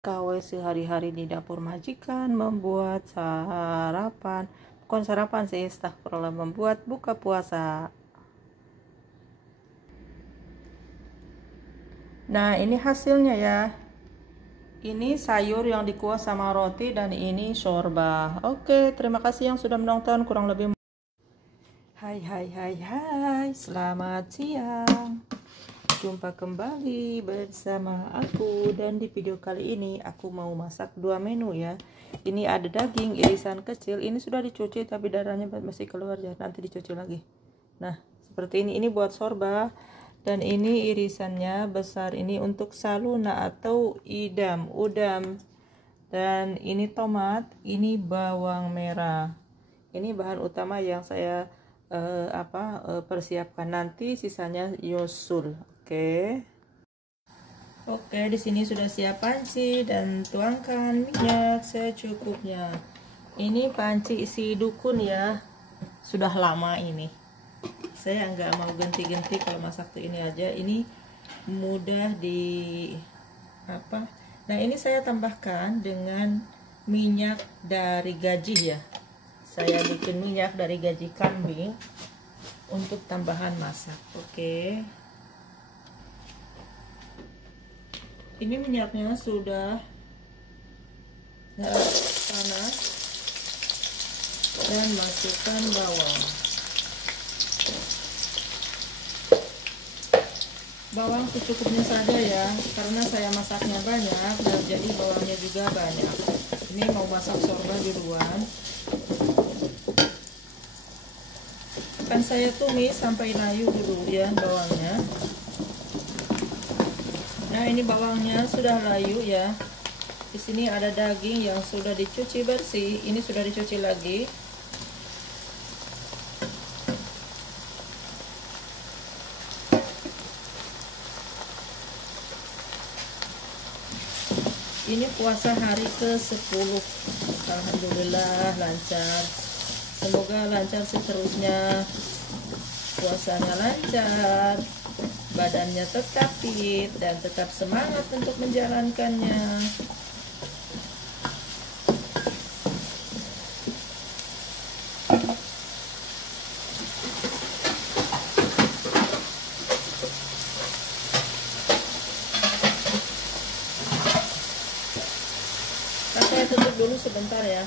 KW sehari-hari di dapur majikan membuat sarapan, bukan sarapan sih, astagfirullah, membuat buka puasa. Nah, ini hasilnya ya. Ini sayur yang dikuas sama roti dan ini sorba. Oke, terima kasih yang sudah menonton. Kurang lebih Hai, selamat siang. Jumpa kembali bersama aku, dan di video kali ini aku mau masak dua menu ya. Ini ada daging irisan kecil, ini sudah dicuci tapi darahnya masih keluar ya, nanti dicuci lagi. Nah, seperti ini buat sorba, dan ini irisannya besar, ini untuk saluna atau udam. Dan ini tomat, ini bawang merah. Ini bahan utama yang saya persiapkan, nanti sisanya nyusul. Oke, di sini sudah siap panci dan tuangkan minyak secukupnya. Ini panci si dukun ya, sudah lama ini. Saya nggak mau ganti-ganti kalau masak tuh ini aja. Ini mudah di Nah, ini saya tambahkan dengan minyak dari gaji ya. Saya bikin minyak dari gaji kambing untuk tambahan masak. Oke. Ini minyaknya sudah panas, dan masukkan bawang. Bawang secukupnya saja ya, karena saya masaknya banyak dan jadi bawangnya juga banyak. Ini mau masak sorba duluan. Akan saya tumis sampai layu dulu ya bawangnya. Nah, ini bawangnya sudah layu ya. Di sini ada daging yang sudah dicuci bersih. Ini sudah dicuci lagi. Ini puasa hari ke-10. Alhamdulillah lancar. Semoga lancar seterusnya. Puasanya lancar, badannya tetap fit dan tetap semangat untuk menjalankannya. Saya tutup dulu sebentar ya.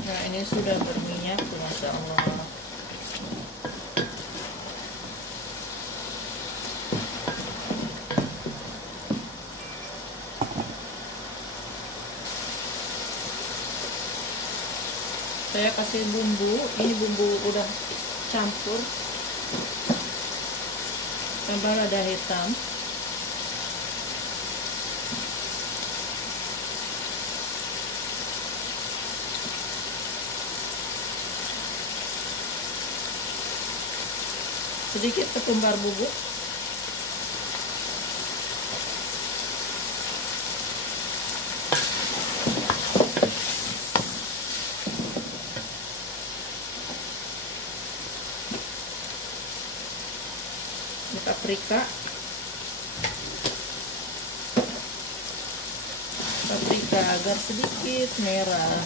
Nah, ini sudah berminyak, Masya Allah. Saya kasih bumbu, ini bumbu udah campur, tambah lada hitam, sedikit ketumbar bubuk, paprika agar sedikit merah.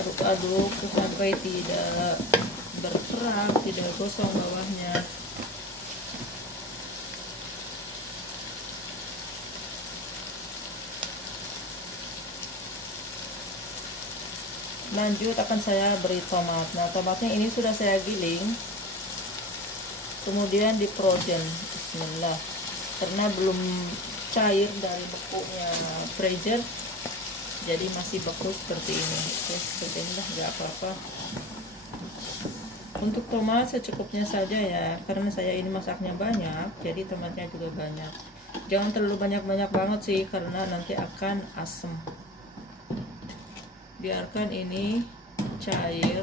Aduk-aduk sampai tidak berkerak, tidak gosong bawahnya. Lanjut akan saya beri tomat. Nah, tomatnya ini sudah saya giling, kemudian di frozen. Bismillah, karena belum cair dari bekunya freezer, jadi masih beku seperti ini. Oke, seperti inilah, nggak apa-apa. Untuk tomat secukupnya saja ya, karena saya ini masaknya banyak, jadi tomatnya juga banyak. Jangan terlalu banyak-banyak banget sih, karena nanti akan asam. Biarkan ini cair.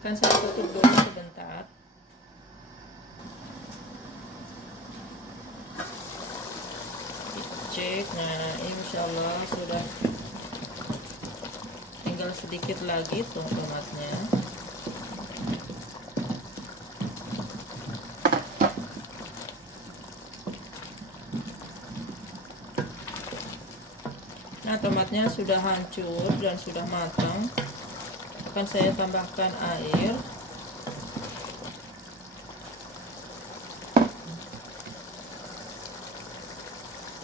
Kan saya tutup dulu sebentar. cek. Nah, insya Allah sudah tinggal sedikit lagi tuh tomatnya. Nah, tomatnya sudah hancur dan sudah matang. Akan saya tambahkan air.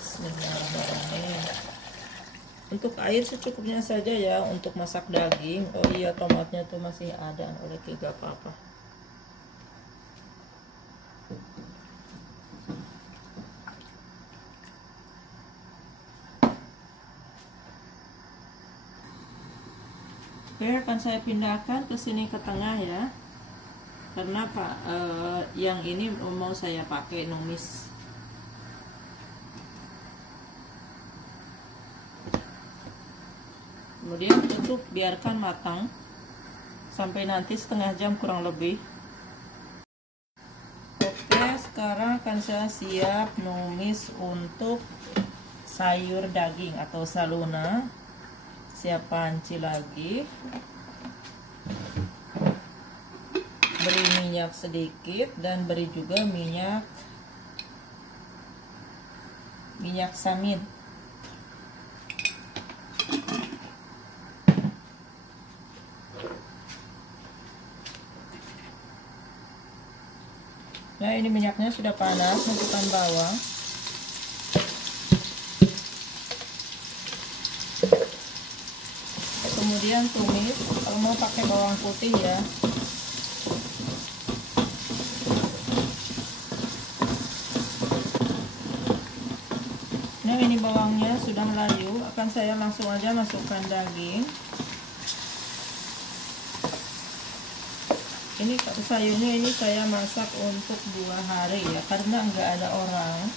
Bismillahirrahmanirrahim. Untuk air secukupnya saja ya untuk masak daging. Oh iya, tomatnya tuh masih ada, oleh gak apa-apa. Oke, akan saya pindahkan ke sini ke tengah ya, karena yang ini mau saya pakai numis. Kemudian tutup, biarkan matang sampai nanti setengah jam kurang lebih. Oke, sekarang akan saya siap numis untuk sayur daging atau saluna. Siap panci lagi, beri minyak sedikit dan beri juga minyak samin. Nah, ini minyaknya sudah panas, masukkan bawang. Kemudian tumis, kalau mau pakai bawang putih ya. Nah, ini bawangnya sudah melayu, akan saya langsung aja masukkan daging. Ini sayurnya ini saya masak untuk 2 hari ya, karena nggak ada orang.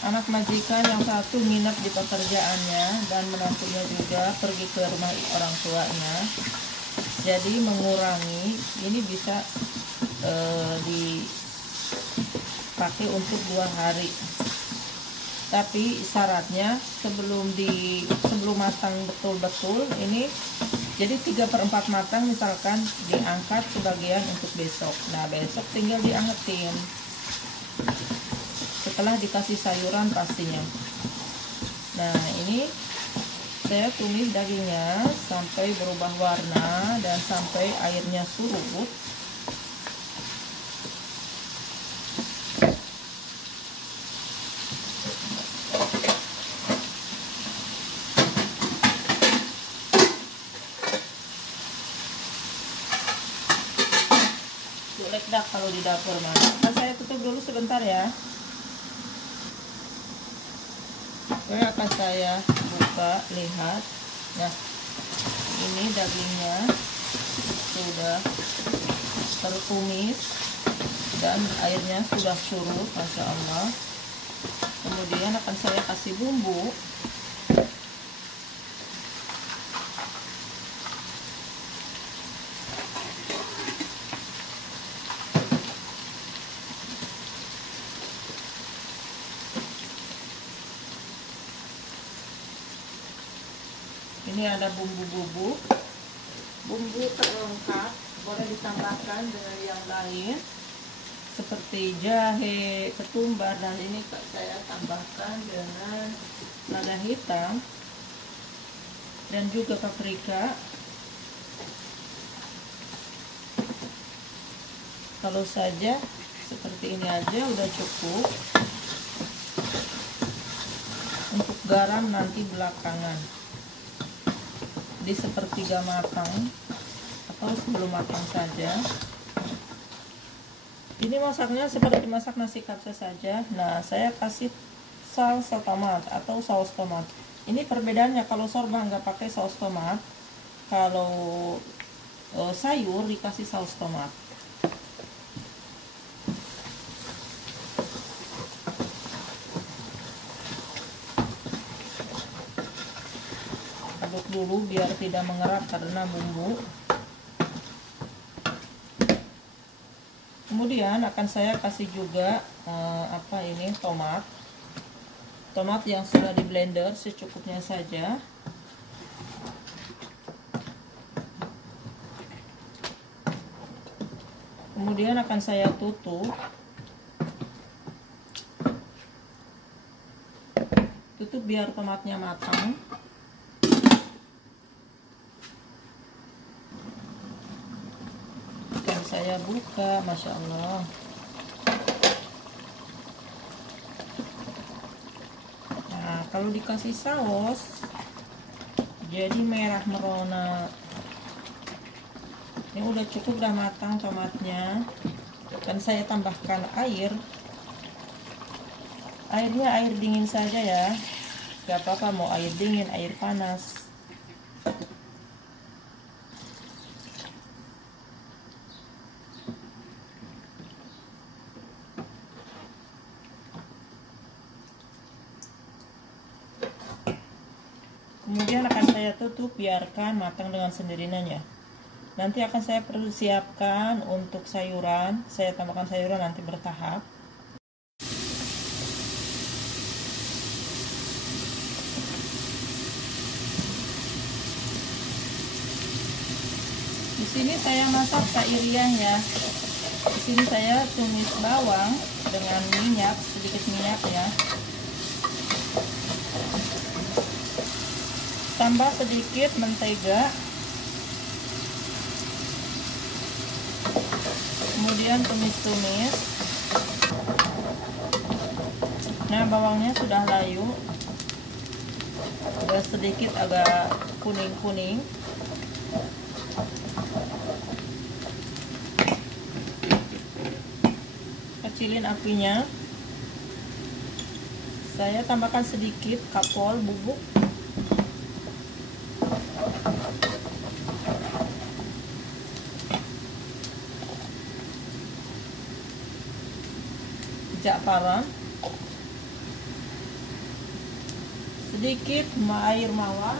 Anak majikan yang satu minat di pekerjaannya dan menantunya juga pergi ke rumah orang tuanya, jadi mengurangi ini bisa dipakai untuk 2 hari. Tapi syaratnya sebelum matang betul-betul ini, jadi 3/4 matang misalkan, diangkat sebagian untuk besok. Nah, besok tinggal diangetin setelah dikasih sayuran pastinya. Nah, ini saya tumis dagingnya sampai berubah warna dan sampai airnya surut. Ledak kalau di dapur mah. Nah, saya tutup dulu sebentar ya. Oke, akan saya buka, lihat. Nah, ini dagingnya sudah tertumis dan airnya sudah surut, Masya Allah. Kemudian akan saya kasih bumbu. Ini ada bumbu terlengkap, boleh ditambahkan dengan yang lain seperti jahe, ketumbar, dan ini saya tambahkan dengan lada hitam dan juga paprika. Kalau saja seperti ini aja udah cukup. Untuk garam nanti belakangan, di sepertiga matang atau sebelum matang saja. Ini masaknya seperti masak nasi kapsa saja. Nah, saya kasih salsa tomat atau saus tomat. Ini perbedaannya, kalau sorba nggak pakai saus tomat, kalau sayur dikasih saus tomat. Aduk dulu biar tidak mengerat karena bumbu. Kemudian akan saya kasih juga tomat yang sudah di blender secukupnya saja. Kemudian akan saya tutup biar tomatnya matang. Akan saya buka, Masya Allah. Nah, kalau dikasih saus jadi merah merona. Ini udah cukup, udah matang tomatnya. Dan saya tambahkan air. Airnya air dingin saja ya, gak apa-apa mau air dingin, air panas. Kemudian akan saya tutup, biarkan matang dengan sendirinya. Nanti akan saya persiapkan untuk sayuran. Saya tambahkan sayuran nanti bertahap. Di sini saya masak sairiyah ya. Di sini saya tumis bawang dengan minyak, sedikit minyak ya. Tambah sedikit mentega. Kemudian tumis-tumis. Nah, bawangnya sudah layu. Sudah sedikit agak kuning-kuning. Kecilin apinya. Saya tambahkan sedikit kapol bubuk. Jakfaran, sedikit air mawar,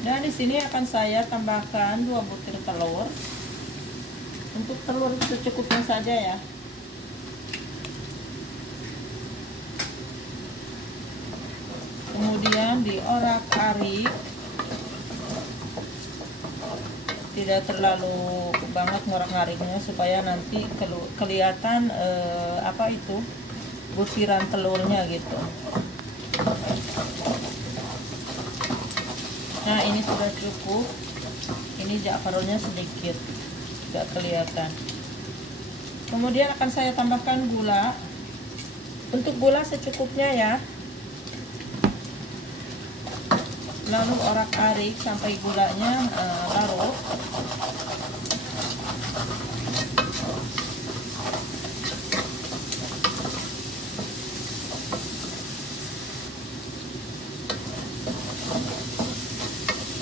dan di sini akan saya tambahkan 2 butir telur. Untuk telur secukupnya saja ya. Kemudian diorak-arik, tidak terlalu banget ngorak-ngariknya supaya nanti kelihatan butiran telurnya gitu. Nah, ini sudah cukup. Ini jakfaronnya sedikit, tidak kelihatan. Kemudian akan saya tambahkan gula. Untuk gula secukupnya ya. Lalu orak-arik sampai gulanya larut.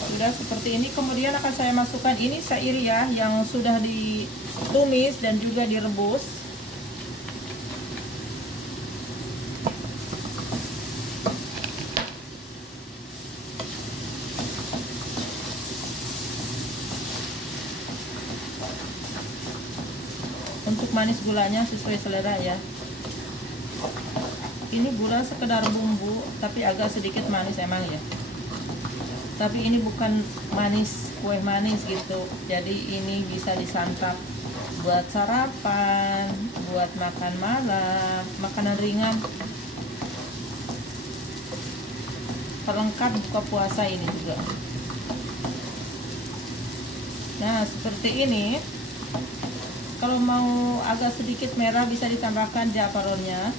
Sudah seperti ini. Kemudian akan saya masukkan ini sairiyah yang sudah ditumis dan juga direbus. Untuk manis gulanya sesuai selera ya. Ini gula sekedar bumbu, tapi agak sedikit manis emang ya. Tapi ini bukan manis, kue manis gitu. Jadi ini bisa disantap buat sarapan, buat makan malam, makanan ringan. Pelengkap buka puasa ini juga. Nah, seperti ini. Kalau mau agak sedikit merah bisa ditambahkan jakfaronnya.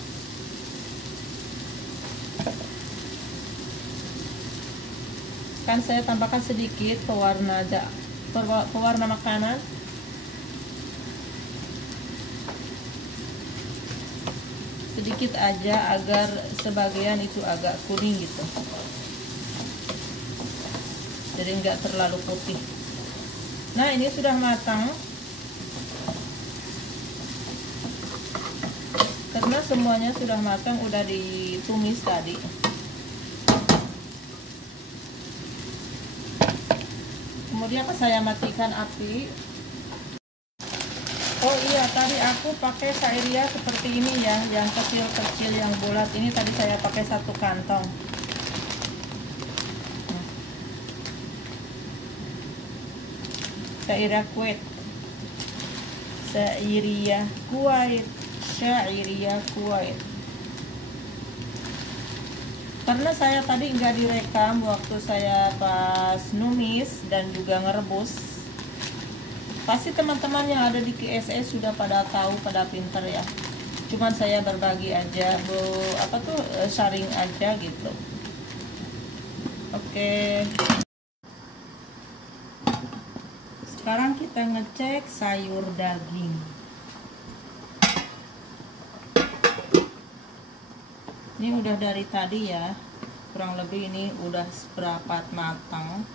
Kan saya tambahkan sedikit pewarna makanan. Sedikit aja agar sebagian itu agak kuning gitu. Jadi nggak terlalu putih. Nah, ini sudah matang. Karena semuanya sudah matang, udah ditumis tadi. Kemudian saya matikan api. Oh iya, tadi aku pakai sairia seperti ini ya, yang kecil-kecil, yang bulat. Ini tadi saya pakai 1 kantong. Sairia Kuwait. Sairia Kuwait. Sairia Kuwait. Karena saya tadi nggak direkam waktu saya pas numis dan juga ngerebus. Pasti teman-teman yang ada di KSS sudah pada tahu, pada pinter ya. Cuman saya berbagi aja, sharing aja gitu. Oke. Sekarang kita ngecek sayur daging. Ini udah dari tadi ya, kurang lebih ini udah seperempat matang.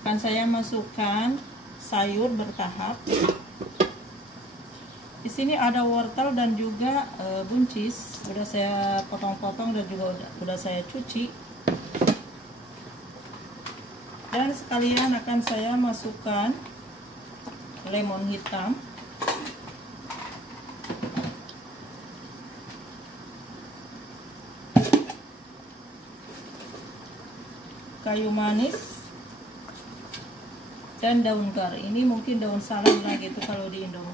Akan saya masukkan sayur bertahap. Di sini ada wortel dan juga buncis. Udah saya potong-potong dan juga udah saya cuci. Dan sekalian akan saya masukkan lemon hitam. Kayu manis dan daun kari. Ini mungkin daun salam lah gitu kalau di Indo.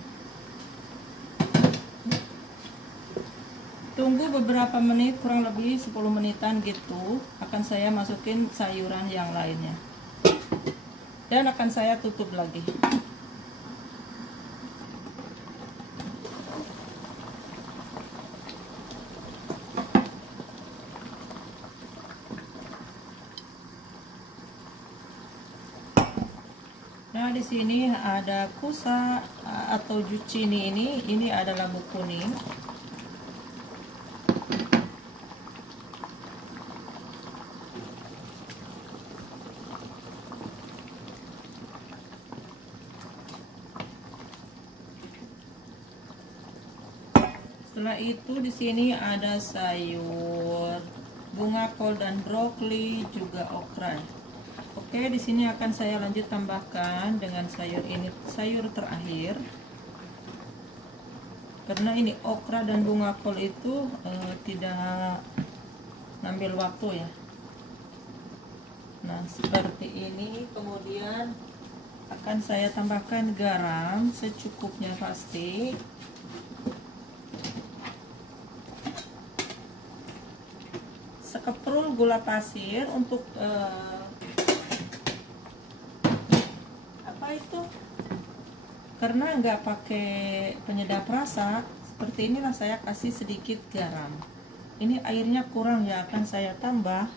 Tunggu beberapa menit, kurang lebih 10 menitan gitu. Akan saya masukin sayuran yang lainnya. Dan akan saya tutup lagi. Nah, di sini ada kusa atau zucchini ini adalah bubuk kuning. Setelah itu di sini ada sayur bunga kol dan brokoli, juga okra. Oke, di sini akan saya lanjut tambahkan dengan sayur ini, sayur terakhir. Karena ini okra dan bunga kol itu tidak ngambil waktu ya. Nah, seperti ini. Kemudian akan saya tambahkan garam secukupnya pasti. Sekeprul gula pasir untuk karena nggak pakai penyedap rasa seperti inilah, saya kasih sedikit garam. Ini airnya kurang ya, akan saya tambah.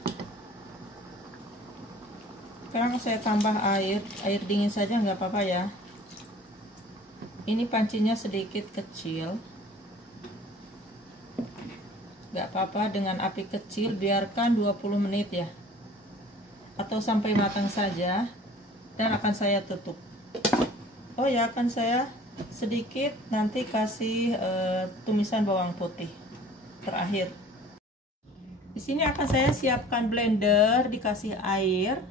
Sekarang saya tambah air dingin saja nggak apa-apa ya. Ini pancinya sedikit kecil, nggak apa-apa, dengan api kecil biarkan 20 menit ya, atau sampai matang saja. Dan akan saya tutup. Oh ya, akan saya sedikit nanti kasih tumisan bawang putih terakhir. Di sini akan saya siapkan blender, dikasih air.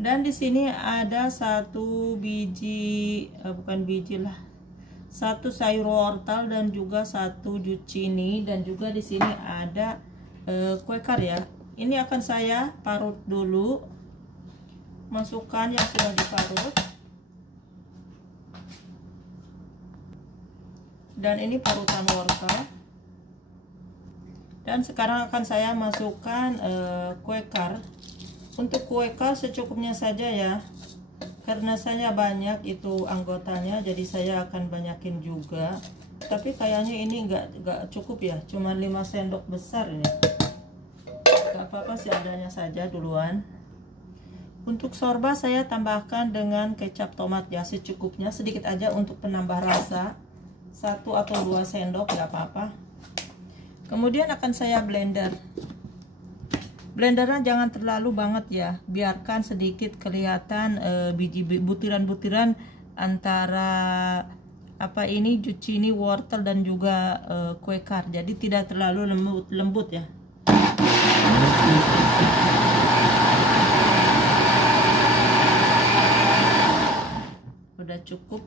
Dan di sini ada 1 biji, bukan biji lah, 1 sayur wortel dan juga 1 zucchini, dan juga di sini ada kue kar ya. Ini akan saya parut dulu. Masukkan yang sudah diparut. Dan ini parutan wortel. Dan sekarang akan saya masukkan kue kar. Untuk kue kar secukupnya saja ya, karena saya banyak itu anggotanya, jadi saya akan banyakin juga. Tapi kayaknya ini nggak cukup ya, cuma 5 sendok besar ini. Gak apa-apa, seadanya saja duluan. Untuk sorba saya tambahkan dengan kecap tomat ya, secukupnya, sedikit aja untuk penambah rasa. 1 atau 2 sendok gak apa-apa. Kemudian akan saya blender. Blendernya jangan terlalu banget ya, biarkan sedikit kelihatan biji butiran-butiran antara apa ini zucchini, wortel dan juga kue kar. Jadi tidak terlalu lembut ya. Udah cukup.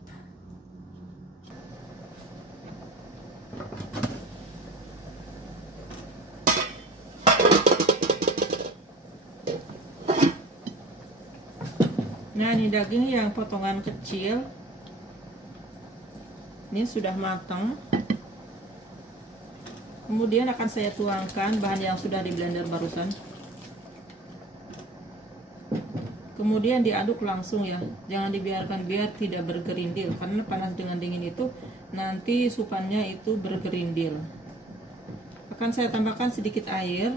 Nah, ini daging yang potongan kecil. Ini sudah matang. Kemudian akan saya tuangkan bahan yang sudah di blender barusan. Kemudian diaduk langsung ya. Jangan dibiarkan biar tidak bergerindil, karena panas dengan dingin itu nanti supannya itu bergerindil. Akan saya tambahkan sedikit air.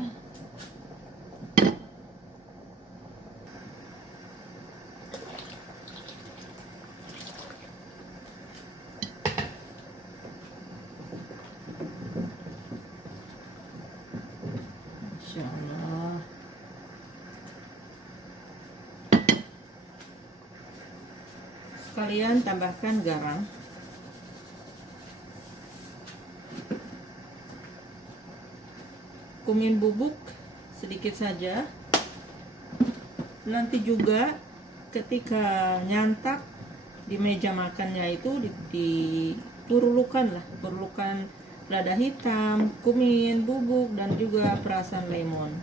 Sekalian tambahkan garam, kumin bubuk sedikit saja. Nanti juga ketika nyantap di meja makannya itu diperlukan lada hitam, kumin bubuk dan juga perasan lemon.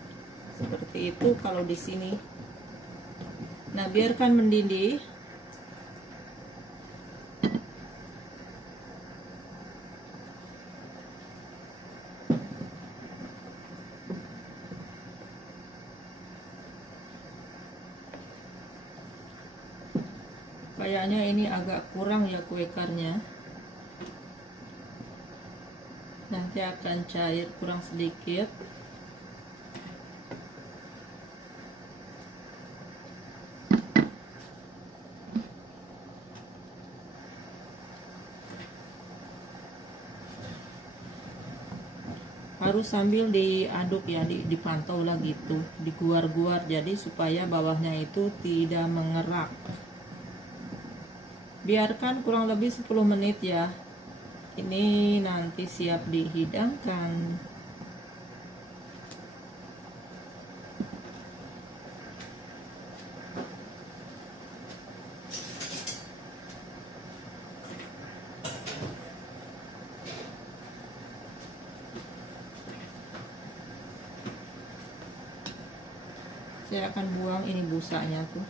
Seperti itu kalau di sini. Nah, biarkan mendidih. Kayaknya ini agak kurang ya kue karnya. Nanti akan cair kurang sedikit. Harus sambil diaduk ya, dipantau lah gitu, diguar-guar jadi supaya bawahnya itu tidak mengerak. Biarkan kurang lebih 10 menit ya. Ini nanti siap dihidangkan. Saya akan buang ini busanya tuh.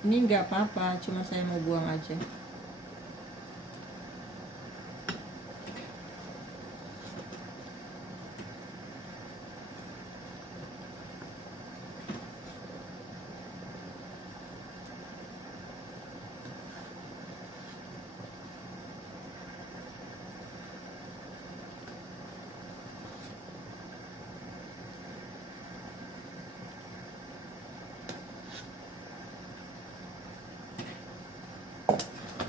Ini nggak apa-apa, cuma saya mau buang aja.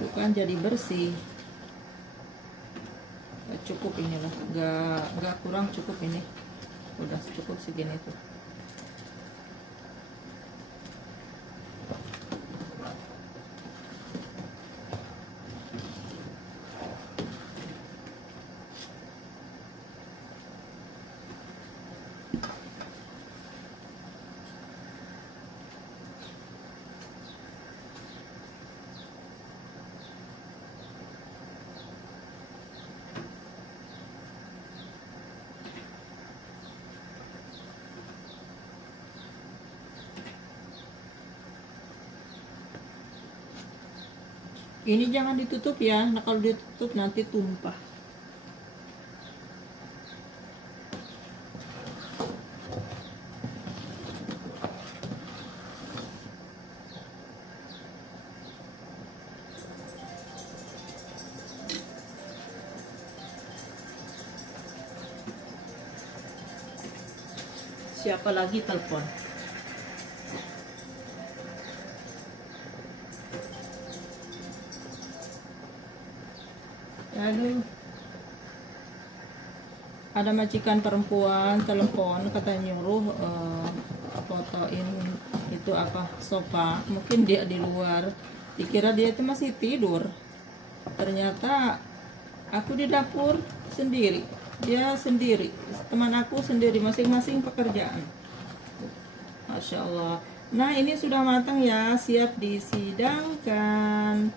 Bukan jadi bersih. Cukup inilah, nggak kurang, cukup ini. Udah cukup segini tuh. Ini jangan ditutup ya, nah kalau ditutup nanti tumpah. Siapa lagi telepon? Aduh, ada majikan perempuan telepon, katanya nyuruh fotoin itu apa, sofa. Mungkin dia di luar, dikira dia itu masih tidur, ternyata aku di dapur sendiri, dia sendiri, teman aku sendiri, masing-masing pekerjaan. Masya Allah. Nah, ini sudah matang ya, siap disidangkan.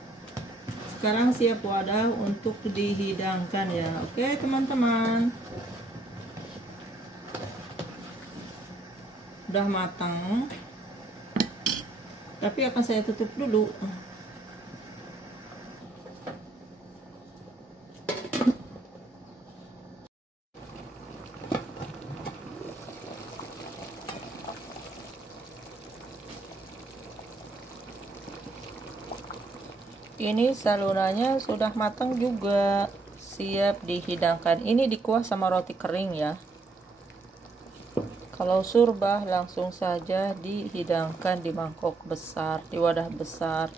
Sekarang siap wadah untuk dihidangkan ya. Oke teman-teman, udah matang, tapi akan saya tutup dulu. Ini salunannya sudah matang juga, siap dihidangkan. Ini dikuah sama roti kering ya. Kalau surbah langsung saja dihidangkan di mangkok besar, di wadah besar,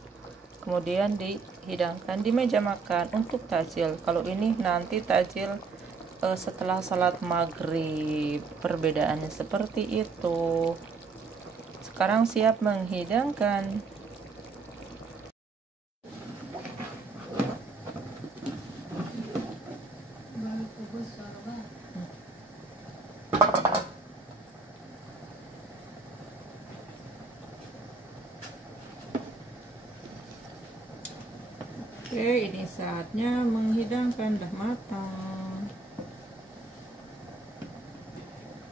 kemudian dihidangkan di meja makan untuk takjil. Kalau ini nanti takjil setelah salat maghrib. Perbedaannya seperti itu. Sekarang siap menghidangkan. Oke, ini saatnya menghidangkan, dah matang.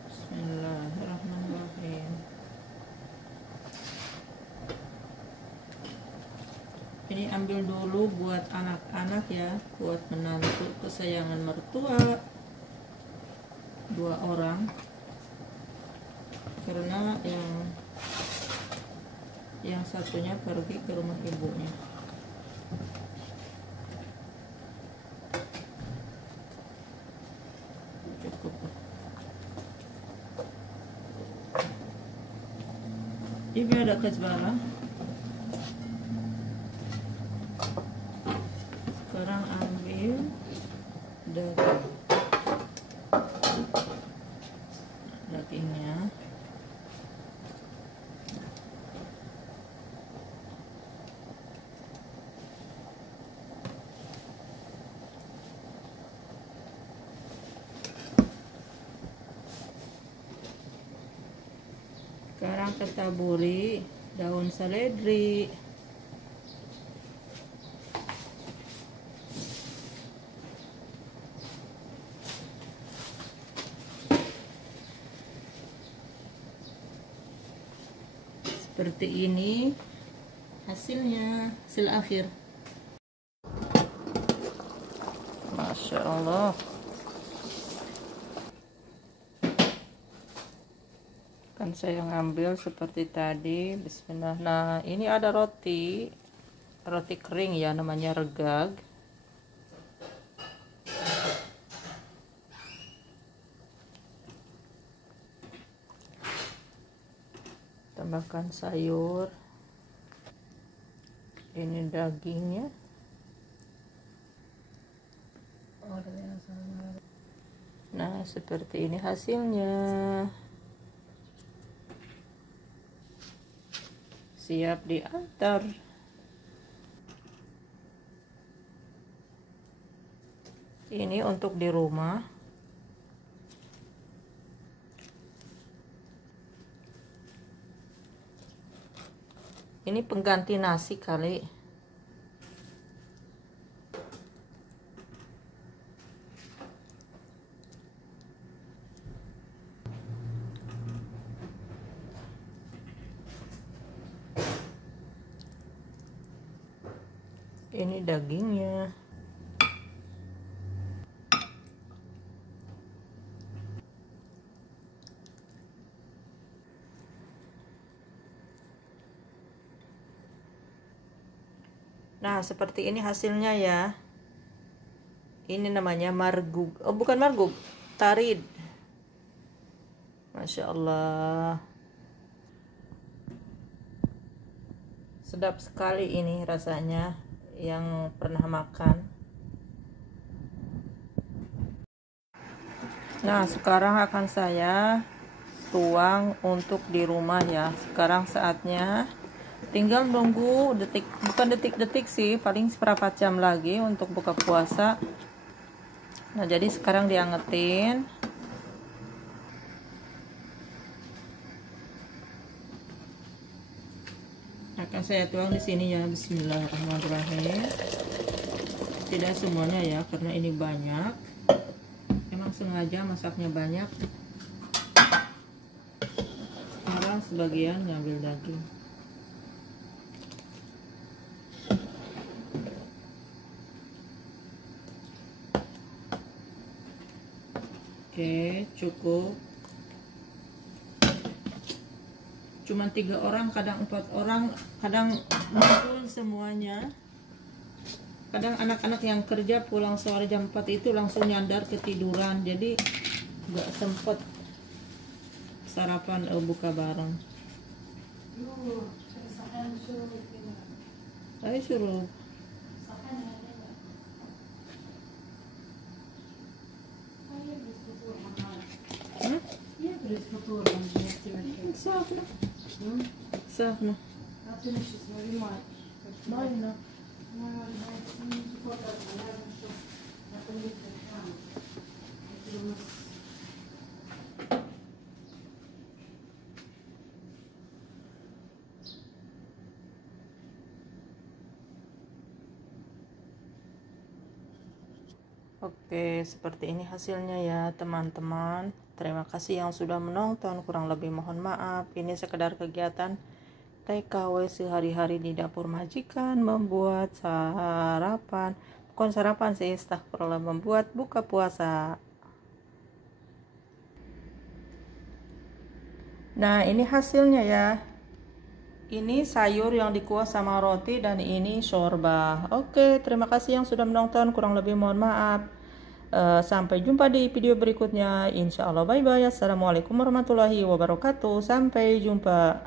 Bismillahirrahmanirrahim. Ini ambil dulu buat anak-anak ya, buat menantu kesayangan mertua, 2 orang, karena yang satunya pergi ke rumah ibunya. Cukup. Ini ada kazbara. Sekarang ambil dagingnya. Sekarang kita taburi daun seledri. Seperti ini hasilnya, hasil akhir. Masya Allah. Kan saya ngambil seperti tadi. Bismillah. Nah, ini ada roti kering ya, namanya regag. Tambahkan sayur. Ini dagingnya. Nah, seperti ini hasilnya. Siap diantar. Ini untuk di rumah. Ini pengganti nasi kali. Ini dagingnya. Nah, seperti ini hasilnya ya. Ini namanya margub. Oh, bukan margub, tarid. Masya Allah. Sedap sekali ini rasanya, yang pernah makan. Nah, sekarang akan saya tuang untuk di rumah ya. Sekarang saatnya tinggal nunggu bukan detik-detik sih, paling seperempat jam lagi untuk buka puasa. Nah, jadi sekarang diangetin. Akan saya tuang di sini ya. Bismillahirrahmanirrahim. Tidak semuanya ya, karena ini banyak. Emang sengaja masaknya banyak. Sekarang sebagian ngambil daging. Oke, cukup. Cuman 3 orang, kadang 4 orang, kadang ngumpul semuanya. Kadang anak-anak yang kerja pulang sore jam 4 itu langsung nyandar ketiduran, jadi nggak sempet sarapan buka bareng. Ayo suruh. Сахно. А ты сейчас наливай. Правильно. Oke, seperti ini hasilnya ya teman-teman. Terima kasih yang sudah menonton. Kurang lebih mohon maaf. Ini sekedar kegiatan TKW sehari-hari di dapur majikan, membuat sarapan. Bukan sarapan sih, astagfirullah, membuat buka puasa. Nah, ini hasilnya ya. Ini sayur yang dikuah sama roti dan ini shorba. Oke, terima kasih yang sudah menonton. Kurang lebih mohon maaf. Sampai jumpa di video berikutnya. Insya Allah, bye-bye. Assalamualaikum warahmatullahi wabarakatuh. Sampai jumpa.